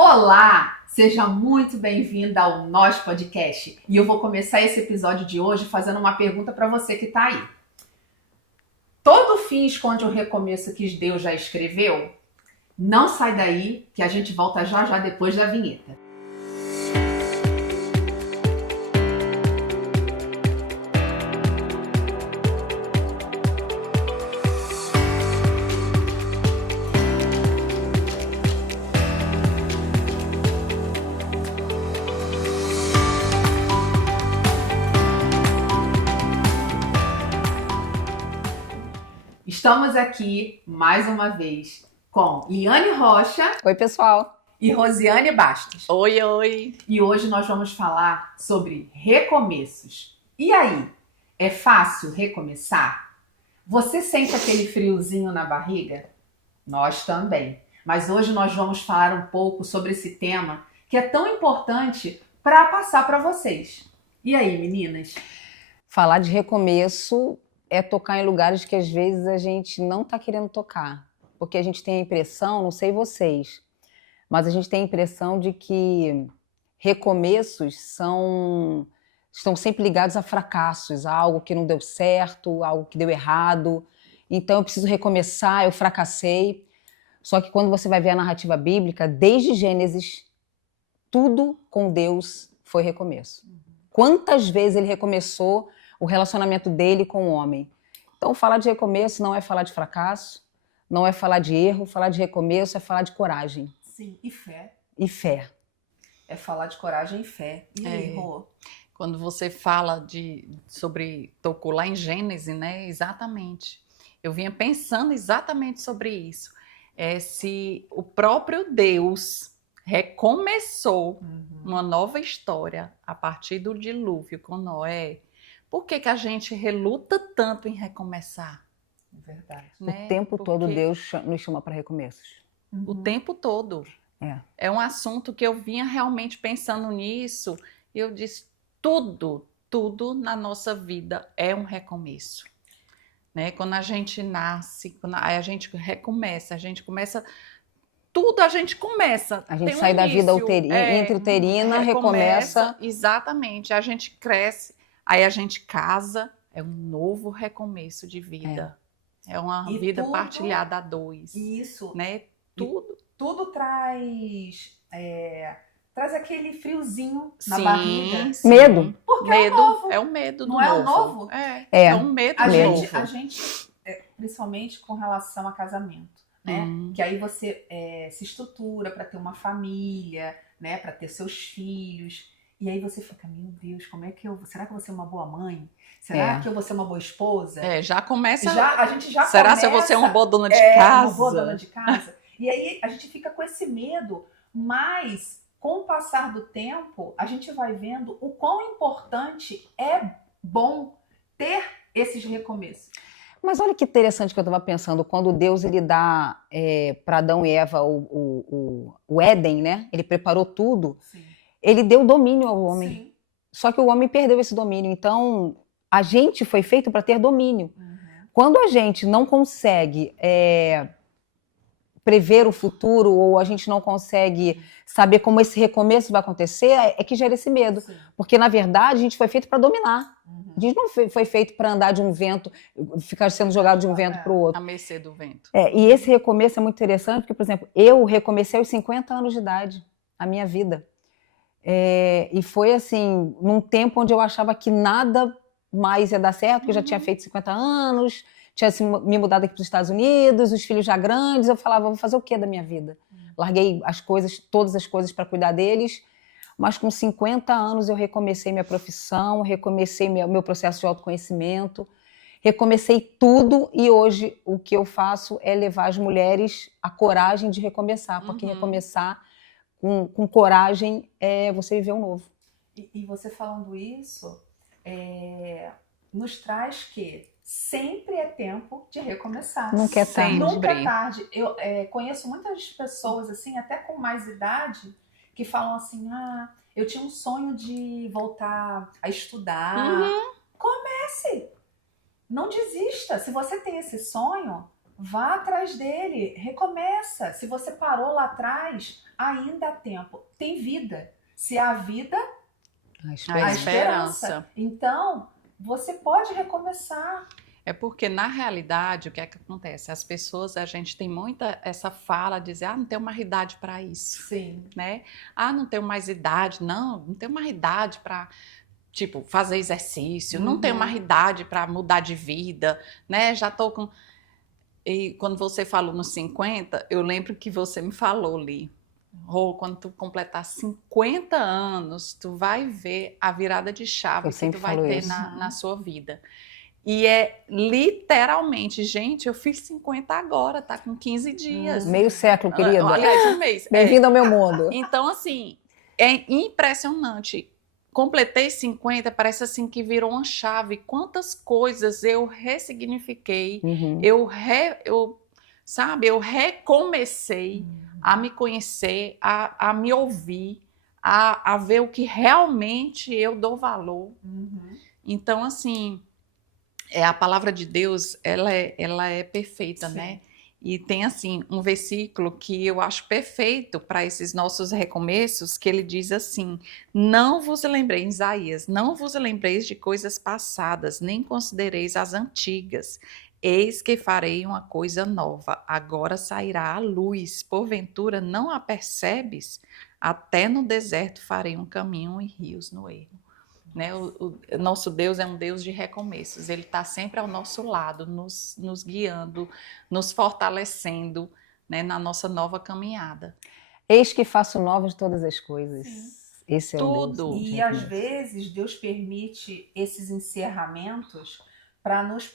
Olá! Seja muito bem-vinda ao Nós Podcast. E eu vou começar esse episódio de hoje fazendo uma pergunta para você que está aí. Todo fim esconde o recomeço que Deus já escreveu? Não sai daí, que a gente volta já já depois da vinheta. Estamos aqui mais uma vez com Liane Rocha. Oi, pessoal. E Rosiane Bastos. Oi, oi. E hoje nós vamos falar sobre recomeços. E aí, é fácil recomeçar? Você sente aquele friozinho na barriga? Nós também. Mas hoje nós vamos falar um pouco sobre esse tema que é tão importante para passar para vocês. E aí, meninas? Falar de recomeço é tocar em lugares que às vezes a gente não está querendo tocar. Porque a gente tem a impressão, não sei vocês, mas a gente tem a impressão de que recomeços estão sempre ligados a fracassos, a algo que não deu certo, algo que deu errado. Então eu preciso recomeçar, eu fracassei. Só que quando você vai ver a narrativa bíblica, desde Gênesis, tudo com Deus foi recomeço. Quantas vezes ele recomeçou o relacionamento dele com o homem? Então, falar de recomeço não é falar de fracasso, não é falar de erro, falar de recomeço é falar de coragem. Sim, e fé. E fé. É falar de coragem e fé. E aí, Rô? Quando você fala tocou lá em Gênesis, né? Exatamente. Eu vinha pensando exatamente sobre isso. Se o próprio Deus recomeçou uma nova história a partir do dilúvio com Noé, por que a gente reluta tanto em recomeçar? Verdade. Né? O tempo todo Deus nos chama para recomeços. O tempo todo. É um assunto que eu vinha realmente pensando nisso e eu disse, tudo na nossa vida é um recomeço. Né? Quando a gente nasce, a gente recomeça, tudo a gente começa. A gente sai da vida intrauterina, recomeça. Exatamente, a gente cresce, aí a gente casa, é um novo recomeço de vida. É uma vida partilhada a dois. Isso. Né? Tudo traz aquele friozinho na barriga. Sim. Medo. Porque medo, é o novo. É o medo do novo. Não é o novo? É um medo novo. A gente, principalmente com relação a casamento, né? Que aí você se estrutura para ter uma família, né? Para ter seus filhos. E aí você fica, meu Deus, será que eu vou ser uma boa mãe? Será que eu vou ser uma boa esposa? Já começa. A gente já será começa, se eu vou ser uma boa dona de casa? Uma boa dona de casa. E aí a gente fica com esse medo, mas com o passar do tempo, a gente vai vendo o quão importante é bom ter esses recomeços. Mas olha que interessante que eu estava pensando, quando Deus ele dá para Adão e Eva o Éden, né? Ele preparou tudo. Sim. Ele deu domínio ao homem. Sim. Só que o homem perdeu esse domínio. Então, a gente foi feito para ter domínio. Quando a gente não consegue prever o futuro, ou a gente não consegue saber como esse recomeço vai acontecer, é que gera esse medo. Sim. Porque, na verdade, a gente foi feito para dominar. A gente não foi feito para andar de um vento, ficar sendo jogado de um vento para o outro. A mercê do vento. E esse recomeço é muito interessante, porque, por exemplo, eu recomecei aos 50 anos de idade, a minha vida. E foi assim, num tempo onde eu achava que nada mais ia dar certo, porque eu já tinha feito 50 anos, tinha me mudado aqui para os Estados Unidos, os filhos já grandes, eu falava, vou fazer o que da minha vida? Larguei todas as coisas para cuidar deles, mas com 50 anos eu recomecei minha profissão, recomecei meu processo de autoconhecimento, recomecei tudo, e hoje o que eu faço é levar as mulheres a coragem de recomeçar, porque recomeçar com coragem é você viver um novo. E você falando isso, nos traz que sempre é tempo de recomeçar. Nunca é tarde. Nunca é tarde. Eu conheço muitas pessoas, assim, até com mais idade, que falam assim, eu tinha um sonho de voltar a estudar. Comece! Não desista. Se você tem esse sonho, vá atrás dele, recomeça. Se você parou lá atrás, ainda há tempo. Tem vida. Se há vida, A há esperança. esperança. Então, você pode recomeçar. É porque, na realidade, o que é que acontece? As pessoas, a gente tem muita essa fala de dizer, não tenho mais idade para isso, Sim. né? Não tenho mais idade, não tenho mais idade para, tipo, fazer exercício, não tenho mais idade para mudar de vida, né? Já tô com... E quando você falou nos 50, eu lembro que você me falou ali, quando tu completar 50 anos, tu vai ver a virada de chave Eu que tu sempre vai falo ter isso. na sua vida. E é literalmente, gente, eu fiz 50 agora, tá com 15 dias. Meio século, querida. Aliás, um mês. Bem-vindo ao meu mundo. Então, assim, é impressionante. Completei 50, parece assim que virou uma chave. Quantas coisas eu ressignifiquei, Uhum. eu recomecei a me conhecer, a me ouvir, a ver o que realmente eu dou valor. Então, assim, a palavra de Deus, ela é perfeita, Sim. né? E tem, assim, um versículo que eu acho perfeito para esses nossos recomeços, que ele diz assim, não vos lembrei, Isaías, não vos lembreis de coisas passadas, nem considereis as antigas. Eis que farei uma coisa nova, agora sairá a luz, porventura não a percebes? Até no deserto farei um caminho e rios no ermo. Né? O nosso Deus é um Deus de recomeços, Ele está sempre ao nosso lado, nos guiando, nos fortalecendo, né, na nossa nova caminhada. Eis que faço novas todas as coisas. Sim. Esse é Tudo. o Deus. E às vezes Deus permite esses encerramentos para nos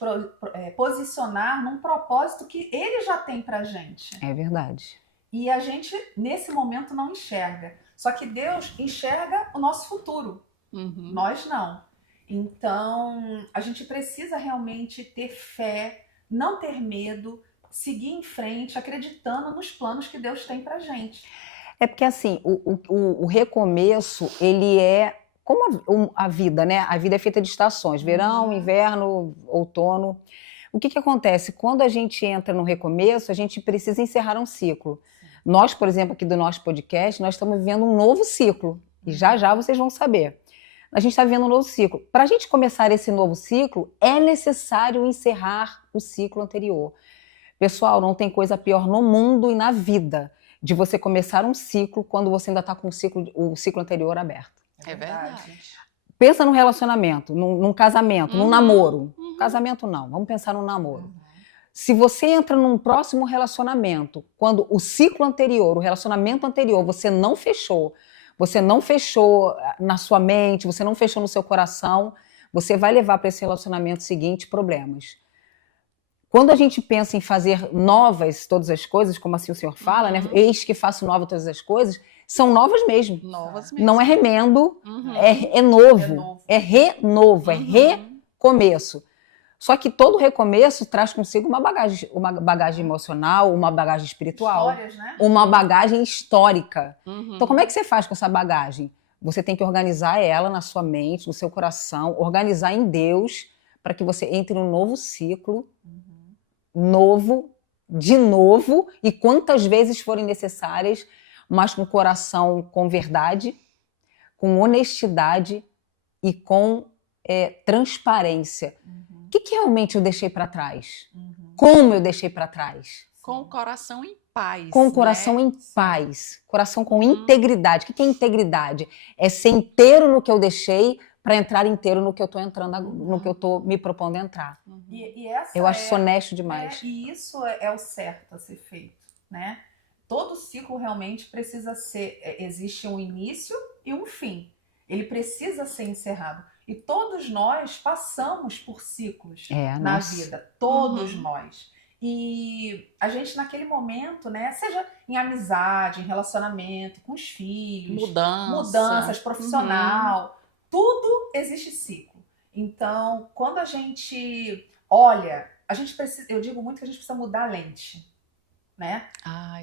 posicionar num propósito que Ele já tem para gente. É verdade. E a gente, nesse momento, não enxerga. Só que Deus enxerga o nosso futuro. Uhum. Nós não. Então, a gente precisa realmente ter fé, não ter medo, seguir em frente, acreditando nos planos que Deus tem pra gente. É porque, assim, o recomeço, ele é como a vida, né? A vida é feita de estações, verão, inverno, outono. O que acontece? Quando a gente entra no recomeço, a gente precisa encerrar um ciclo. Nós, por exemplo, aqui do nosso podcast, nós estamos vivendo um novo ciclo. E já vocês vão saber. A gente está vivendo um novo ciclo. Para a gente começar esse novo ciclo, é necessário encerrar o ciclo anterior. Pessoal, não tem coisa pior no mundo e na vida de você começar um ciclo quando você ainda está com o ciclo anterior aberto. É verdade. Pensa num relacionamento, num casamento, num namoro. Casamento não, vamos pensar num namoro. Se você entra num próximo relacionamento, quando o ciclo anterior, o relacionamento anterior, você não fechou na sua mente, você não fechou no seu coração, você vai levar para esse relacionamento seguinte problemas. Quando a gente pensa em fazer novas todas as coisas, como assim o senhor fala, né? Eis que faço nova todas as coisas, são novas mesmo. Novas mesmo. Não é remendo, é novo, é renovo, é recomeço. Só que todo recomeço traz consigo uma bagagem emocional, uma bagagem espiritual, Histórias, né? uma bagagem histórica. Então, como é que você faz com essa bagagem? Você tem que organizar ela na sua mente, no seu coração, organizar em Deus, para que você entre num novo ciclo, novo, de novo, e quantas vezes forem necessárias, mas com coração, com verdade, com honestidade e com transparência. O que realmente eu deixei para trás? Como eu deixei para trás? Com o coração em paz. Com o coração em paz. Coração com integridade. O que é integridade? É ser inteiro no que eu deixei para entrar inteiro no que eu estou entrando, no que eu estou me propondo a entrar. E essa eu acho isso honesto demais. E isso é o certo a ser feito, né? Todo ciclo realmente precisa ser... existe um início e um fim. Ele precisa ser encerrado. E todos nós passamos por ciclos na vida. Todos nós. E a gente naquele momento, né? Seja em amizade, em relacionamento, com os filhos. Mudanças profissional. Tudo existe ciclo. Então, quando a gente olha... a gente precisa, eu digo muito que a gente precisa mudar a lente. Né?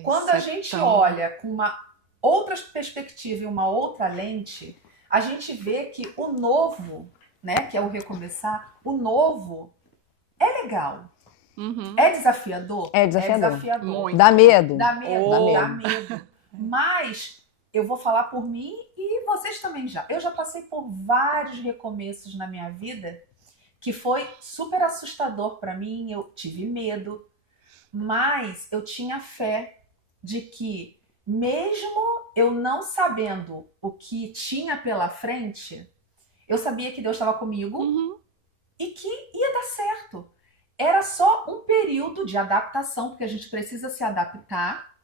Quando a gente olha com uma outra perspectiva e uma outra lente... a gente vê que o novo, né, que é o recomeçar, o novo é legal. Uhum. É desafiador? É desafiador. É desafiador. Muito. Dá medo? Dá medo, Oh. dá medo. Mas eu vou falar por mim e vocês também já. Eu já passei por vários recomeços na minha vida que foi super assustador para mim. Eu tive medo, mas eu tinha fé de que, mesmo eu não sabendo o que tinha pela frente, eu sabia que Deus estava comigo Uhum. e que ia dar certo. Era só um período de adaptação, porque a gente precisa se adaptar,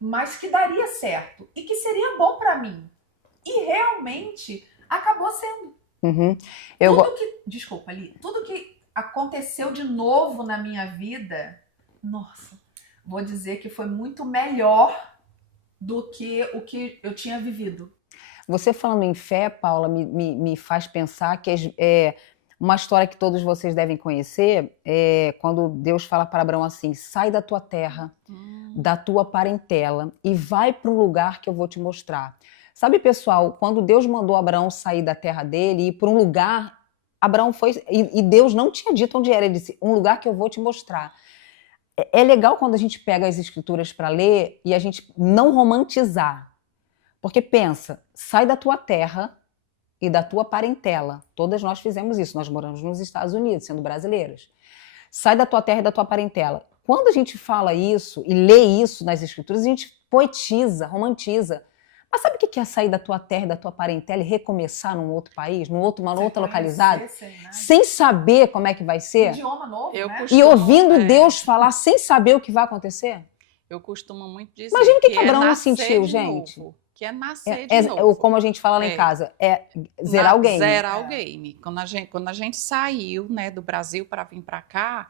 mas que daria certo e que seria bom para mim. E realmente acabou sendo. Uhum. Desculpa, Ali, tudo que aconteceu de novo na minha vida, nossa, vou dizer que foi muito melhor do que o que eu tinha vivido. Você falando em fé, Paula, me faz pensar que uma história que todos vocês devem conhecer é quando Deus fala para Abraão assim: sai da tua terra, da tua parentela e vai para um lugar que eu vou te mostrar. Sabe, pessoal, quando Deus mandou Abraão sair da terra dele e ir para um lugar, Abraão foi, e Deus não tinha dito onde era, ele disse: um lugar que eu vou te mostrar. É legal quando a gente pega as escrituras para ler e a gente não romantizar. Porque pensa, sai da tua terra e da tua parentela. Todas nós fizemos isso, nós moramos nos Estados Unidos, sendo brasileiras. Sai da tua terra e da tua parentela. Quando a gente fala isso e lê isso nas escrituras, a gente poetiza, romantiza. Mas sabe o que é sair da tua terra e da tua parentela e recomeçar num outro país, numa outra localizada? Sem saber como é que vai ser? Idioma novo, né? E ouvindo Deus falar sem saber o que vai acontecer? Eu costumo muito dizer. Imagina o que Abraão não sentiu, gente. Novo, que é nascer de novo. Como a gente fala lá em casa, é zerar o game. Zerar o game. Quando a gente saiu, né, do Brasil para vir para cá,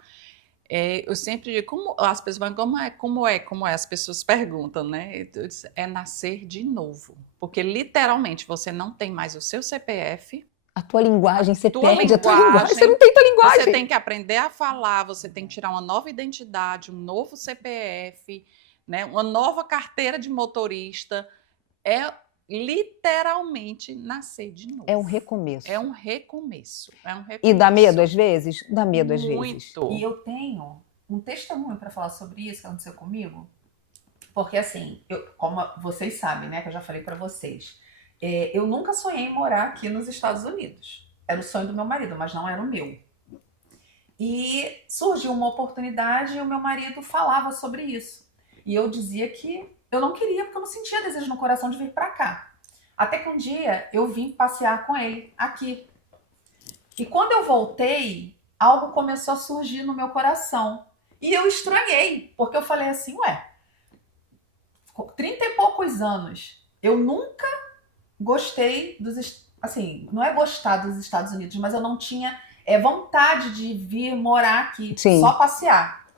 eu sempre digo, como as pessoas vão, como é? As pessoas perguntam, né? Eu disse, é nascer de novo. Porque literalmente você não tem mais o seu CPF. A tua linguagem, você perde linguagem, a tua linguagem, você não tem tua linguagem. Você tem que aprender a falar, você tem que tirar uma nova identidade, um novo CPF, né, uma nova carteira de motorista. É literalmente nascer de novo. É um recomeço. É um recomeço. E dá medo às vezes? Dá medo às vezes. Muito. E eu tenho um testemunho para falar sobre isso que aconteceu comigo. Porque assim, como vocês sabem, né, que eu já falei para vocês, eu nunca sonhei em morar aqui nos Estados Unidos. Era o sonho do meu marido, mas não era o meu. E surgiu uma oportunidade e o meu marido falava sobre isso. E eu dizia que eu não queria, porque eu não sentia desejo no coração de vir para cá. Até que um dia eu vim passear com ele aqui. E quando eu voltei, algo começou a surgir no meu coração. E eu estranhei, porque eu falei assim, 30 e poucos anos, eu nunca gostei assim, não é gostar dos Estados Unidos, mas eu não tinha vontade de vir morar aqui, Sim. Só passear.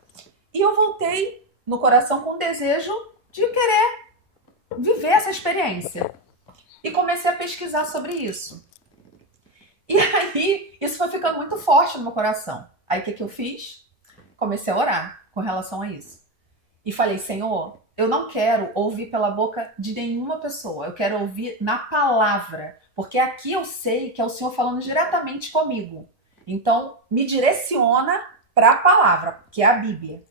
E eu voltei no coração com o desejo de querer viver essa experiência. E comecei a pesquisar sobre isso. E aí, isso foi ficando muito forte no meu coração. Aí, o que eu fiz? Comecei a orar com relação a isso. E falei, Senhor, eu não quero ouvir pela boca de nenhuma pessoa. Eu quero ouvir na palavra. Porque aqui eu sei que é o Senhor falando diretamente comigo. Então, me direciona para a palavra, que é a Bíblia.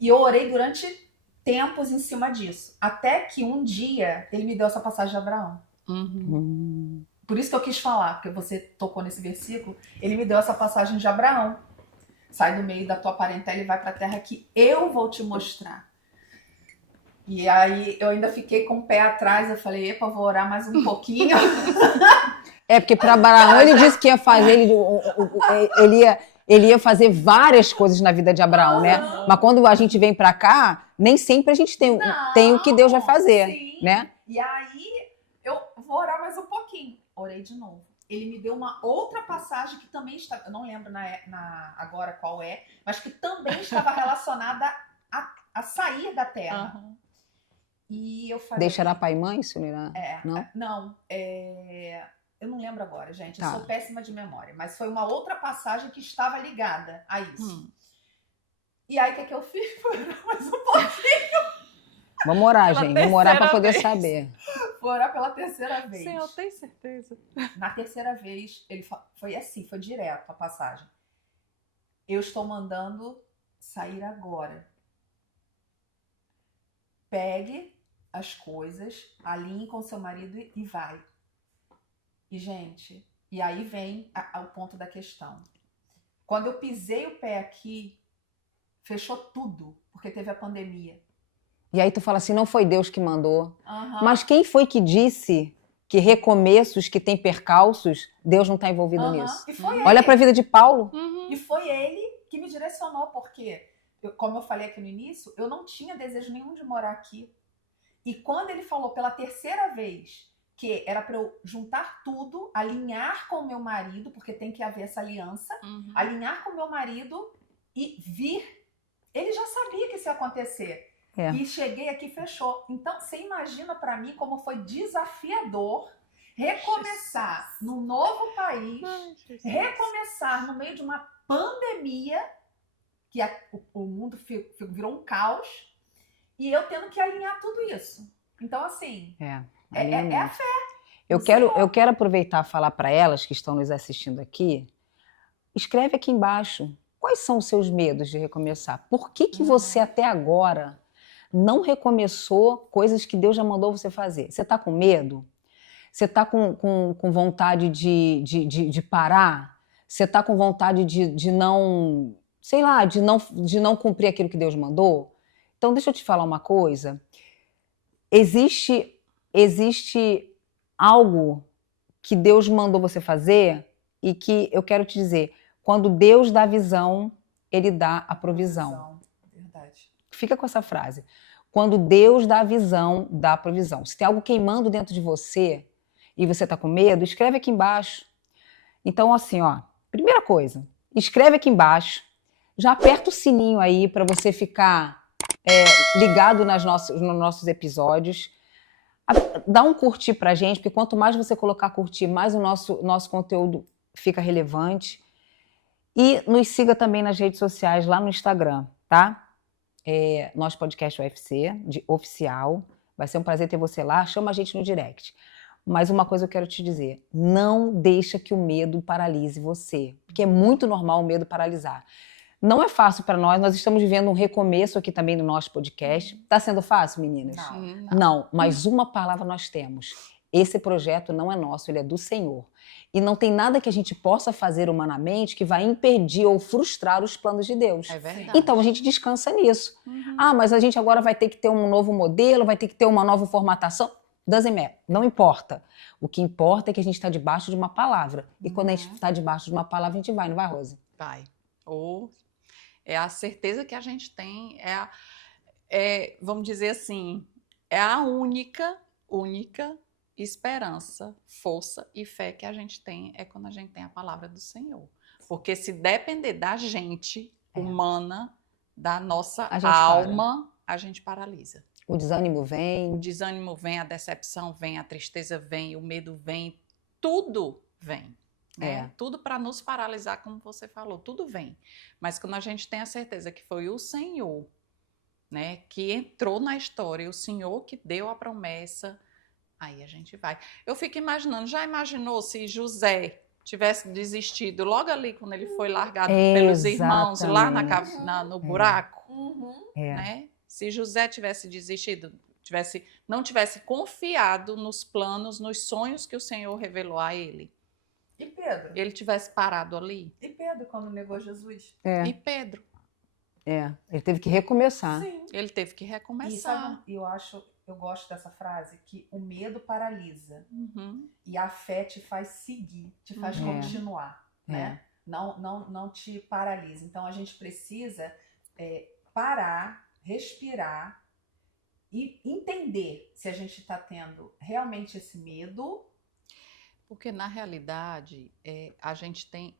E eu orei durante tempos em cima disso. Até que um dia ele me deu essa passagem de Abraão. Uhum. Por isso que eu quis falar, porque você tocou nesse versículo. Ele me deu essa passagem de Abraão. Sai do meio da tua parentela e vai para a terra que eu vou te mostrar. E aí eu ainda fiquei com o pé atrás. Eu falei, epa, vou orar mais um pouquinho. Porque para Abraão ele disse que ia fazer, ele ia fazer várias coisas na vida de Abraão, né? Mas quando a gente vem para cá, nem sempre a gente tem o que Deus vai fazer, sim. né? E aí eu vou orar mais um pouquinho. Orei de novo. Ele me deu uma outra passagem que também está, eu não lembro agora qual é, mas que também estava relacionada a sair da terra. Uhum. E eu falei... Deixará pai e mãe, Sunira? Não, eu não lembro agora, gente. Eu Tá. sou péssima de memória. Mas foi uma outra passagem que estava ligada a isso. E aí, o que eu fiz? Foi orar mais um pouquinho. Vamos orar, Pela gente. Vamos orar para poder terceira vez. saber. Vou orar pela terceira vez. Sim, eu tenho certeza. Na terceira vez, foi assim, foi direto a passagem. Eu estou mandando sair agora. Pegue as coisas, alinhe com seu marido e vai. E, gente, e aí vem o ponto da questão. Quando eu pisei o pé aqui, fechou tudo, porque teve a pandemia. E aí tu fala assim, não foi Deus que mandou. Uhum. Mas quem foi que disse que recomeços, que tem percalços, Deus não está envolvido nisso? E foi Olha ele. para a vida de Paulo. E foi ele que me direcionou, porque, como eu falei aqui no início, eu não tinha desejo nenhum de morar aqui. E quando ele falou pela terceira vez que era para eu juntar tudo, alinhar com o meu marido, porque tem que haver essa aliança, alinhar com o meu marido e vir, ele já sabia que isso ia acontecer. É. E cheguei aqui e fechou. Então, você imagina para mim como foi desafiador recomeçar num novo país, recomeçar no meio de uma pandemia, que o mundo virou um caos, e eu tendo que alinhar tudo isso. Então, assim, é a fé. Eu quero aproveitar e falar para elas que estão nos assistindo aqui, escreve aqui embaixo, quais são os seus medos de recomeçar? Por que você até agora não recomeçou coisas que Deus já mandou você fazer? Você está com medo? Você está com vontade de parar? Você está com vontade de não, sei lá, de não cumprir aquilo que Deus mandou? Então, deixa eu te falar uma coisa. Existe algo que Deus mandou você fazer e que eu quero te dizer, quando Deus dá visão, Ele dá a provisão. Verdade. Fica com essa frase. Quando Deus dá a visão, dá a provisão. Se tem algo queimando dentro de você e você está com medo, escreve aqui embaixo. Então, assim, ó, primeira coisa, escreve aqui embaixo, já aperta o sininho aí para você ficar ligado nos nossos episódios. Dá um curtir pra gente, porque quanto mais você colocar curtir, mais o nosso conteúdo fica relevante. E nos siga também nas redes sociais, lá no Instagram, tá? Nosso podcast UFC, oficial. Vai ser um prazer ter você lá. Chama a gente no direct. Mas uma coisa eu quero te dizer. Não deixa que o medo paralise você. Porque é muito normal o medo paralisar. Não é fácil para nós estamos vivendo um recomeço aqui também no nosso podcast. Tá sendo fácil, meninas? Não, mas uma palavra nós temos. Esse projeto não é nosso, ele é do Senhor. E não tem nada que a gente possa fazer humanamente que vai impedir ou frustrar os planos de Deus. É verdade. Então a gente descansa nisso. Mas a gente agora vai ter que ter um novo modelo, vai ter que ter uma nova formatação. Doesn't matter, não importa. O que importa é que a gente está debaixo de uma palavra. E quando a gente está debaixo de uma palavra, a gente vai, não vai, Rose? Vai. É a certeza que a gente tem, vamos dizer assim, é a única esperança, força e fé que a gente tem é quando a gente tem a palavra do Senhor. Porque se depender da gente humana, da nossa alma, a gente paralisa. O desânimo vem. O desânimo vem, a decepção vem, a tristeza vem, o medo vem, tudo vem. Tudo para nos paralisar, como você falou, tudo vem. Mas quando a gente tem a certeza que foi o Senhor, né, que entrou na história, o Senhor que deu a promessa, aí a gente vai. Eu fico imaginando, já imaginou se José tivesse desistido logo ali quando ele foi largado pelos irmãos lá no buraco? Né? Se José tivesse desistido, não tivesse confiado nos planos, nos sonhos que o Senhor revelou a ele. E Pedro? Ele tivesse parado ali. E Pedro, quando negou Jesus? E Pedro? Ele teve que recomeçar. Sim. Ele teve que recomeçar. E eu gosto dessa frase, que o medo paralisa. E a fé te faz seguir, te faz continuar. Né? Não te paralisa. Então a gente precisa parar, respirar e entender se a gente está tendo realmente esse medo. Porque, na realidade, a gente tem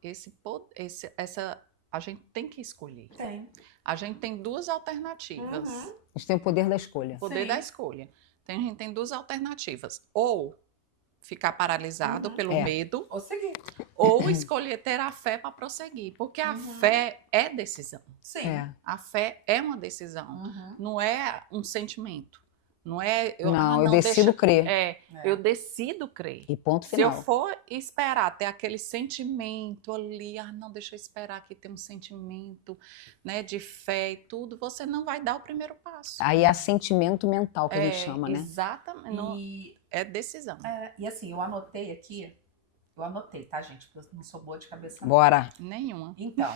a gente tem que escolher. Tem. A gente tem duas alternativas. A gente tem o poder da escolha. O poder da escolha. A gente tem duas alternativas. Ou ficar paralisado pelo medo. Ou seguir. Ou escolher ter a fé para prosseguir. Porque a fé é decisão. Sim. A fé é uma decisão. Não é um sentimento. Não é... Eu decido crer. Eu decido crer. E ponto Se eu final. for esperar ter aquele sentimento ali, não, deixa eu esperar aqui ter um sentimento, né, de fé e tudo, você não vai dar o primeiro passo. Aí é assentimento mental que a gente chama, né? Exatamente. É decisão. E assim, eu anotei aqui, tá, gente? Porque eu não sou boa de cabeça. Não. Bora. Nenhuma. Então,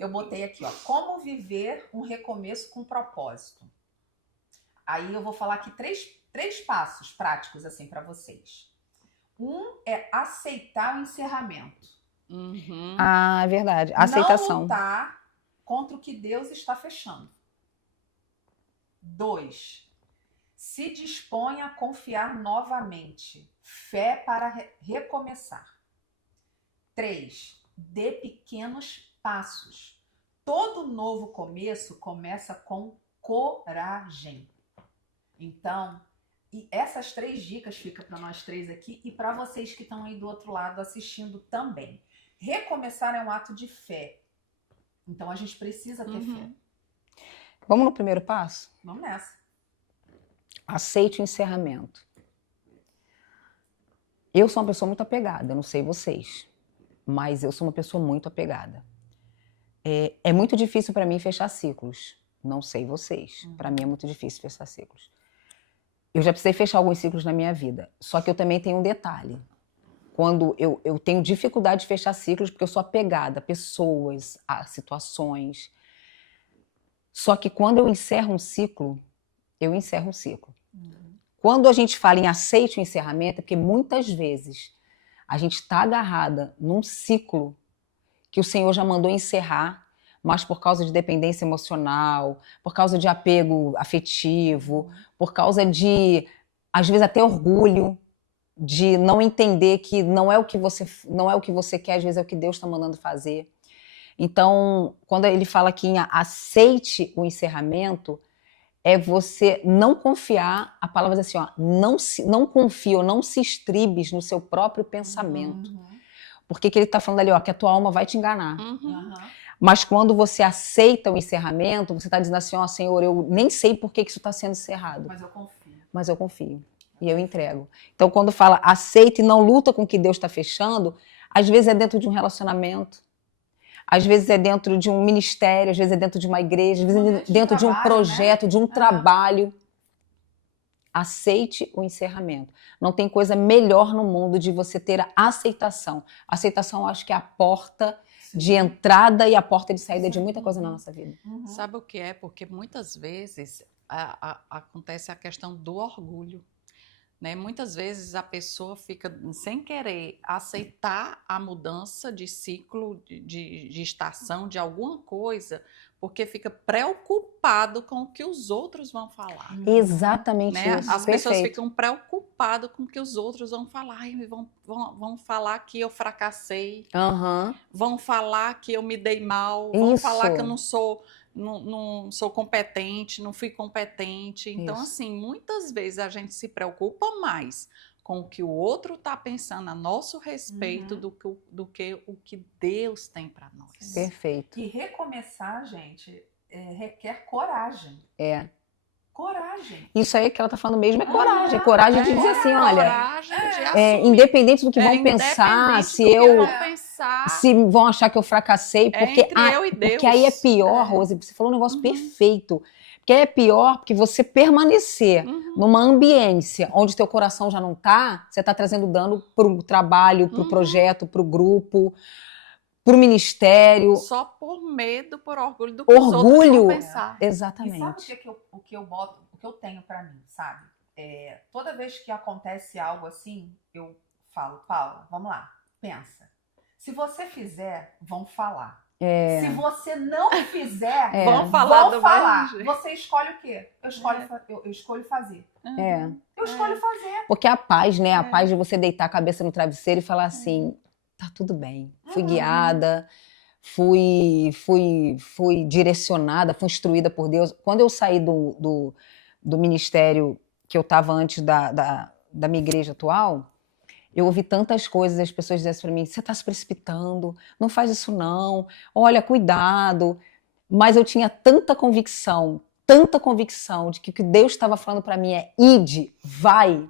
eu botei aqui, ó, como viver um recomeço com propósito. Aí eu vou falar aqui três passos práticos assim para vocês. Um é aceitar o encerramento. Uhum. Ah, é verdade. Aceitação. Não lutar contra o que Deus está fechando. 2. Se dispõe a confiar novamente. Fé para recomeçar. 3. Dê pequenos passos. Todo novo começo começa com coragem. Então, e essas 3 dicas ficam para nós 3 aqui e para vocês que estão aí do outro lado assistindo também. Recomeçar é um ato de fé. Então, a gente precisa ter fé. Vamos no primeiro passo? Vamos nessa. Aceite o encerramento. Eu sou uma pessoa muito apegada, não sei vocês, mas eu sou uma pessoa muito apegada. É muito difícil para mim fechar ciclos. Não sei vocês. Para mim é muito difícil fechar ciclos. Eu já precisei fechar alguns ciclos na minha vida. Só que eu também tenho um detalhe. Quando eu tenho dificuldade de fechar ciclos, porque eu sou apegada a pessoas, a situações. Só que quando eu encerro um ciclo, eu encerro um ciclo. Quando a gente fala em aceite o encerramento, é porque muitas vezes a gente está agarrada num ciclo que o Senhor já mandou encerrar, mas por causa de dependência emocional, por causa de apego afetivo, por causa de, às vezes, até orgulho, de não entender que não é o que você quer, às vezes é o que Deus está mandando fazer. Então, quando ele fala aqui em aceite o encerramento, é você não confiar, a palavra diz assim, ó, não confie ou não se estribes no seu próprio pensamento. Porque que ele está falando ali, ó, que a tua alma vai te enganar. Mas quando você aceita o encerramento, você está dizendo assim, ó, Senhor, eu nem sei por que isso está sendo encerrado. Mas eu confio. E eu entrego. Então, quando fala aceita e não luta com o que Deus está fechando, às vezes é dentro de um relacionamento, às vezes é dentro de um ministério, às vezes é dentro de uma igreja, às vezes é dentro de um projeto, de um trabalho. Aceite o encerramento. Não tem coisa melhor no mundo de você ter a aceitação. A aceitação, eu acho que é a porta de entrada e a porta de saída de muita coisa na nossa vida. Sabe o que é? Porque muitas vezes acontece a questão do orgulho. Né? Muitas vezes a pessoa fica sem querer aceitar a mudança de ciclo, de estação, de alguma coisa, porque fica preocupado com o que os outros vão falar. Exatamente Né? isso. As pessoas ficam preocupadas com o que os outros vão falar. Ai, vão falar que eu fracassei, vão falar que eu me dei mal, vão falar que eu não sou competente, não fui competente. Então, assim, muitas vezes a gente se preocupa mais com o que o outro está pensando a nosso respeito do que o que Deus tem para nós. Perfeito. E recomeçar, gente, requer coragem. Coragem. Isso aí que ela está falando mesmo é coragem. Coragem de dizer assim, olha, independente do que vão pensar, se vão achar que eu fracassei, porque aí é pior, Rose, você falou um negócio perfeito. Porque aí é pior porque você permanecer numa ambiência onde teu coração já não está, você está trazendo dano para o trabalho, para o projeto, para o grupo, para o ministério. Só por medo, por orgulho do que os outros vão pensar. Exatamente. E sabe o que eu boto, o que eu tenho para mim, sabe? Toda vez que acontece algo assim, eu falo, Paula, vamos lá, pensa. Se você fizer, vão falar. Se você não fizer, vão falar. Você escolhe o quê? Eu escolho fazer. Eu escolho fazer. Porque a paz, né? A paz de você deitar a cabeça no travesseiro e falar assim, tá tudo bem. Fui guiada, fui direcionada, fui instruída por Deus. Quando eu saí do ministério que eu estava antes da minha igreja atual, eu ouvi tantas coisas, as pessoas diziam para mim, você está se precipitando, não faz isso não, olha, cuidado. Mas eu tinha tanta convicção tanta convicção de que o que Deus estava falando para mim é ide, vai.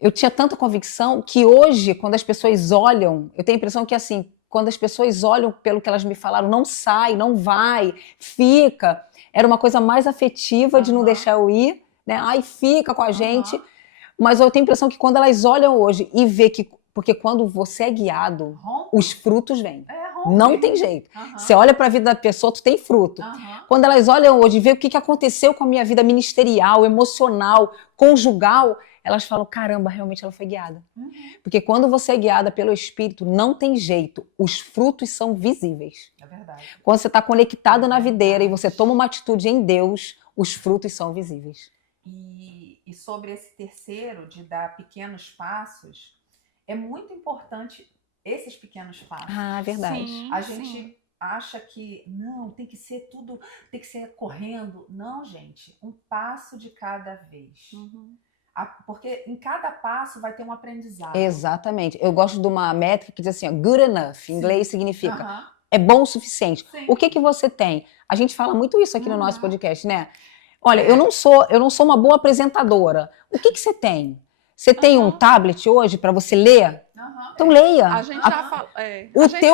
Eu tinha tanta convicção que hoje, quando as pessoas olham, eu tenho a impressão que assim, quando as pessoas olham pelo que elas me falaram, não sai, não vai, fica. Era uma coisa mais afetiva de não deixar eu ir, né? Ai, fica com a gente. Mas eu tenho a impressão que quando elas olham hoje e vê que... Porque quando você é guiado, os frutos vêm. Não tem jeito. Você olha para a vida da pessoa, tu tem fruto. Quando elas olham hoje e vê o que aconteceu com a minha vida ministerial, emocional, conjugal, elas falam, caramba, realmente ela foi guiada. Porque quando você é guiada pelo Espírito, não tem jeito. Os frutos são visíveis. É verdade. Quando você está conectado na videira e você toma uma atitude em Deus, os frutos são visíveis. E sobre esse terceiro, de dar pequenos passos, é muito importante esses pequenos passos. Ah, verdade. Sim, A gente acha que, não, tem que ser tudo, tem que ser correndo. Não, gente, um passo de cada vez. Porque em cada passo vai ter um aprendizado. Exatamente. Eu gosto de uma métrica que diz assim, ó, good enough. Em inglês significa Aham. é bom o suficiente. Sim. O que você tem? A gente fala muito isso aqui no nosso podcast, né? Olha, eu não sou uma boa apresentadora. O que você tem? Você tem um tablet hoje para você ler? Então leia. A gente já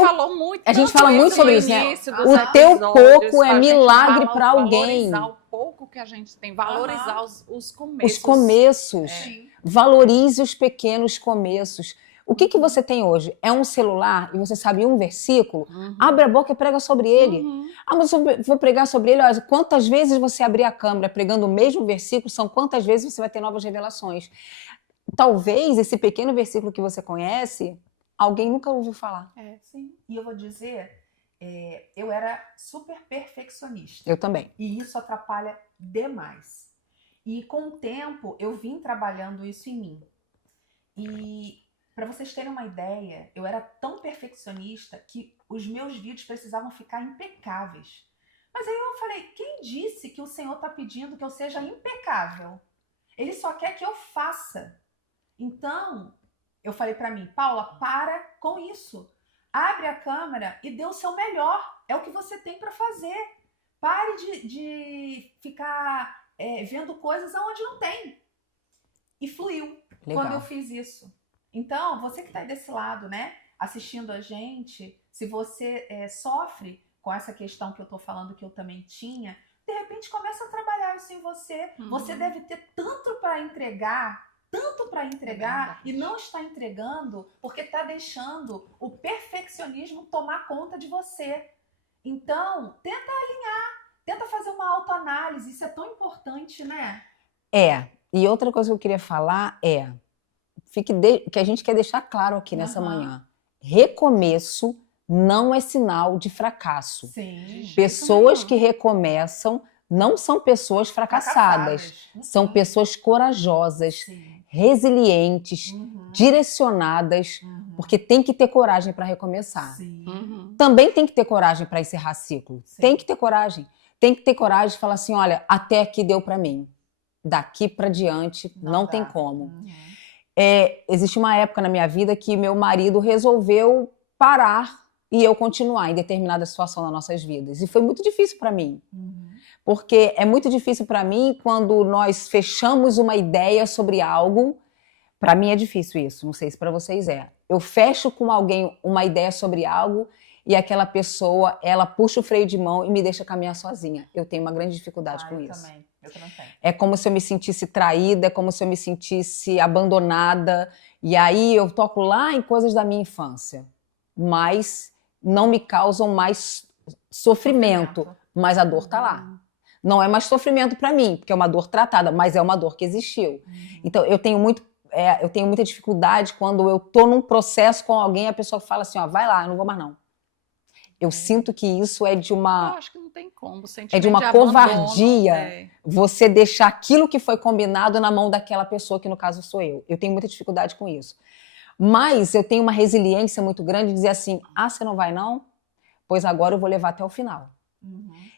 falou muito. A gente fala muito sobre isso, né? O teu pouco é milagre para alguém. Valorizar o pouco que a gente tem, valorizar os começos. Os começos. Valorize os pequenos começos. O que você tem hoje? É um celular e você sabe um versículo? Abre a boca e prega sobre ele. Ah, mas eu vou pregar sobre ele. Olha, quantas vezes você abrir a câmera pregando o mesmo versículo, são quantas vezes você vai ter novas revelações. Talvez esse pequeno versículo que você conhece, alguém nunca ouviu falar. Sim. E eu vou dizer, eu era super perfeccionista. Eu também. E isso atrapalha demais. E com o tempo, eu vim trabalhando isso em mim. E para vocês terem uma ideia, eu era tão perfeccionista que os meus vídeos precisavam ficar impecáveis. Mas aí eu falei, quem disse que o Senhor está pedindo que eu seja impecável? Ele só quer que eu faça. Então, eu falei para mim, Paula, para com isso. Abre a câmera e dê o seu melhor. É o que você tem para fazer. Pare de ficar vendo coisas aonde não tem. E fluiu. Legal. Quando eu fiz isso. Então, você que está aí desse lado, né, assistindo a gente, se você sofre com essa questão que eu estou falando que eu também tinha, de repente começa a trabalhar isso em você. Você deve ter tanto para entregar e não está entregando porque está deixando o perfeccionismo tomar conta de você. Então, tenta alinhar, tenta fazer uma autoanálise, isso é tão importante, né? E outra coisa que eu queria falar que a gente quer deixar claro aqui nessa manhã. Recomeço não é sinal de fracasso. Sim. Pessoas que recomeçam não são pessoas fracassadas. São pessoas corajosas, resilientes, direcionadas, porque tem que ter coragem para recomeçar. Também tem que ter coragem para encerrar ciclo. Tem que ter coragem. Tem que ter coragem de falar assim, olha, até aqui deu para mim. Daqui para diante não tem como. Existe uma época na minha vida que meu marido resolveu parar e eu continuar em determinada situação nas nossas vidas. E foi muito difícil para mim. Porque é muito difícil para mim quando nós fechamos uma ideia sobre algo. Para mim é difícil isso, não sei se para vocês é. Eu fecho com alguém uma ideia sobre algo e aquela pessoa, ela puxa o freio de mão e me deixa caminhar sozinha. Eu tenho uma grande dificuldade com isso. Eu também tenho. É como se eu me sentisse traída, é como se eu me sentisse abandonada. E aí eu toco lá em coisas da minha infância. Mas não me causam mais sofrimento. Mas a dor tá lá. Não é mais sofrimento para mim, porque é uma dor tratada, mas é uma dor que existiu. Então, eu tenho muita dificuldade quando eu tô num processo com alguém e a pessoa fala assim, ó, vai lá, eu não vou mais não. Eu sinto que isso é de uma... Eu acho que não tem como. É de uma covardia você deixar aquilo que foi combinado na mão daquela pessoa, que no caso sou eu. Eu tenho muita dificuldade com isso. Mas eu tenho uma resiliência muito grande de dizer assim, você não vai não? Pois agora eu vou levar até o final.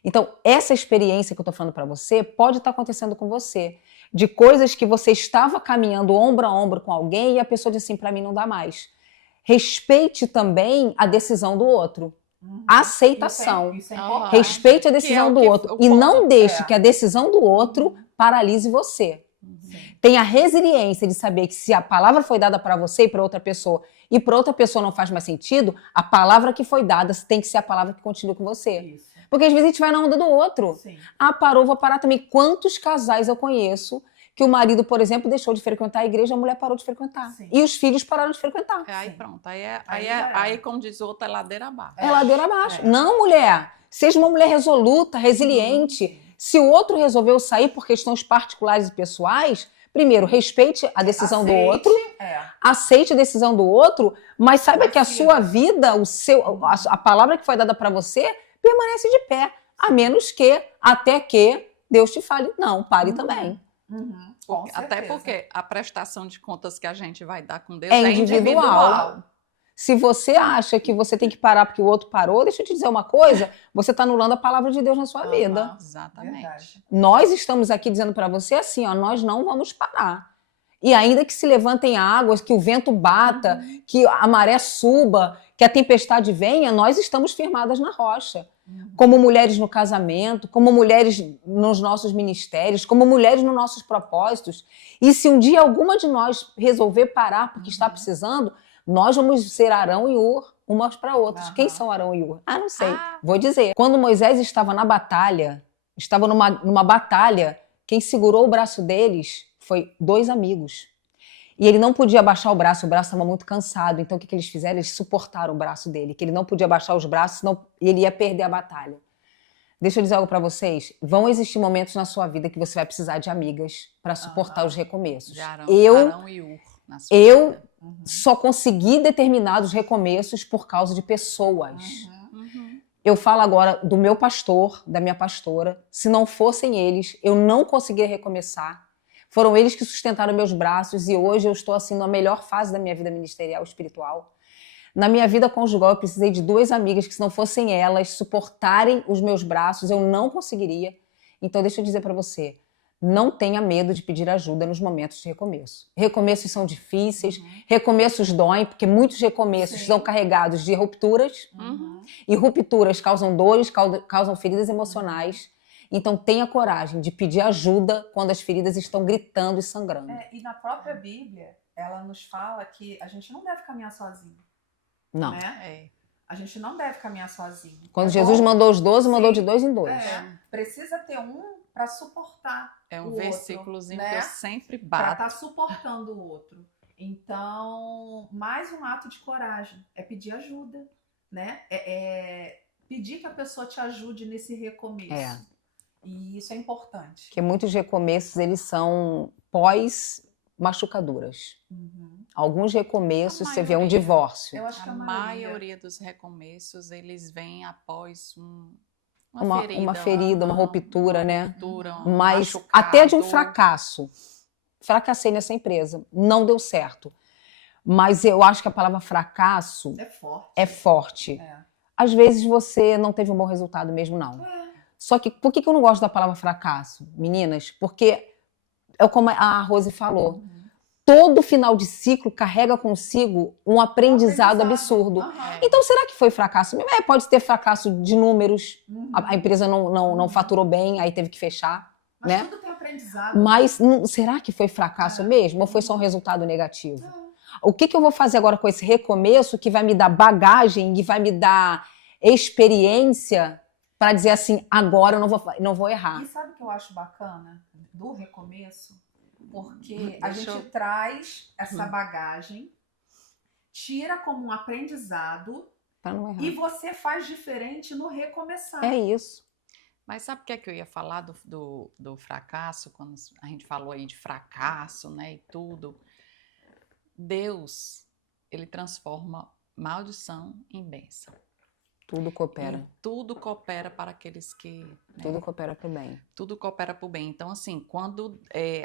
Então, essa experiência que eu estou falando para você pode estar acontecendo com você. De coisas que você estava caminhando ombro a ombro com alguém e a pessoa diz assim, para mim não dá mais. Respeite também a decisão do outro. Aceitação. Isso é Ah, importante. Respeite a Que decisão é o do que- outro. o E não ponto. deixe É. que a decisão do outro paralise você. Sim. Tenha a resiliência de saber que se a palavra foi dada para você e para outra pessoa, e para outra pessoa não faz mais sentido, a palavra que foi dada tem que ser a palavra que continua com você. Isso. Porque às vezes a gente vai na onda do outro. Sim. Ah, parou, vou parar também. Quantos casais eu conheço que o marido, por exemplo, deixou de frequentar a igreja, a mulher parou de frequentar. Sim. E os filhos pararam de frequentar. Aí Sim. pronto. Aí já era. Aí, como diz o outro, é ladeira abaixo. É ladeira abaixo. É. Não, mulher. Seja uma mulher resoluta, resiliente. Se o outro resolveu sair por questões particulares e pessoais, primeiro, respeite a decisão do Aceite, outro, aceite a decisão do outro, mas saiba que a sua vida, a palavra que foi dada para você, permanece de pé. A menos que, até que Deus te fale, não, pare também. Com Até certeza. porque a prestação de contas que a gente vai dar com Deus É é individual. Se você acha que você tem que parar porque o outro parou, deixa eu te dizer uma coisa, você está anulando a palavra de Deus na sua vida. Exatamente. Verdade. Nós estamos aqui dizendo para você assim, ó, nós não vamos parar. E ainda que se levantem águas, que o vento bata, que a maré suba, que a tempestade venha, nós estamos firmadas na rocha. Como mulheres no casamento, como mulheres nos nossos ministérios, como mulheres nos nossos propósitos. E se um dia alguma de nós resolver parar porque está precisando, nós vamos ser Arão e Ur umas para outras. Quem são Arão e Ur? Ah, não sei. Vou dizer. Quando Moisés estava na batalha, estava numa batalha, quem segurou o braço deles foi 2 amigos. E ele não podia abaixar o braço estava muito cansado. Então o que eles fizeram? Eles suportaram o braço dele, que ele não podia abaixar os braços, senão ele ia perder a batalha. Deixa eu dizer algo para vocês. Vão existir momentos na sua vida que você vai precisar de amigas para suportar os recomeços. De Arão e Ur na sua vida. Só consegui determinados recomeços por causa de pessoas. Eu falo agora do meu pastor, da minha pastora. Se não fossem eles, eu não conseguiria recomeçar. Foram eles que sustentaram meus braços e hoje eu estou assim na melhor fase da minha vida ministerial, espiritual. Na minha vida conjugal eu precisei de 2 amigas que se não fossem elas suportarem os meus braços, eu não conseguiria. Então deixa eu dizer para você, não tenha medo de pedir ajuda nos momentos de recomeço. Recomeços são difíceis, recomeços doem, porque muitos recomeços estão carregados de rupturas e rupturas causam dores, causam feridas emocionais. Então tenha coragem de pedir ajuda quando as feridas estão gritando e sangrando. E na própria Bíblia, ela nos fala que a gente não deve caminhar sozinho. Não. Né? A gente não deve caminhar sozinho. Quando Jesus mandou os 12, mandou de 2 em 2. Precisa ter um para suportar. É um o versículozinho outro, né? que eu sempre Para bato. estar suportando o outro. Então, mais um ato de coragem é pedir ajuda, né? Pedir que a pessoa te ajude nesse recomeço. E isso é importante. Porque muitos recomeços, eles são pós-machucaduras. Alguns recomeços, você vê um divórcio. Eu acho que A maioria dos recomeços, eles vêm após uma ferida, uma ruptura, né? Ruptura, Mas machucado. até de um fracasso. Fracassei nessa empresa, não deu certo. Mas eu acho que a palavra fracasso é forte. Às vezes você não teve um bom resultado mesmo, não. Só que por que eu não gosto da palavra fracasso, meninas? Porque é como a Rose falou. Todo final de ciclo carrega consigo um aprendizado absurdo. Então, será que foi fracasso? Pode ter fracasso de números. A empresa não faturou bem, aí teve que fechar. Mas né? tudo tem aprendizado. Mas será que foi fracasso mesmo? Ou foi só um resultado negativo? O que eu vou fazer agora com esse recomeço que vai me dar bagagem e vai me dar experiência para dizer assim, agora eu não vou errar? E sabe o que eu acho bacana do recomeço? Porque a gente traz essa bagagem, tira como um aprendizado Pra não errar. e você faz diferente no recomeçar. É isso. Mas sabe o que é que eu ia falar do fracasso, quando a gente falou aí de fracasso, né, e tudo? Deus, ele transforma maldição em bênção. Tudo coopera. E tudo coopera para aqueles que... Né, tudo coopera para o bem. Tudo coopera para o bem. Então, assim, quando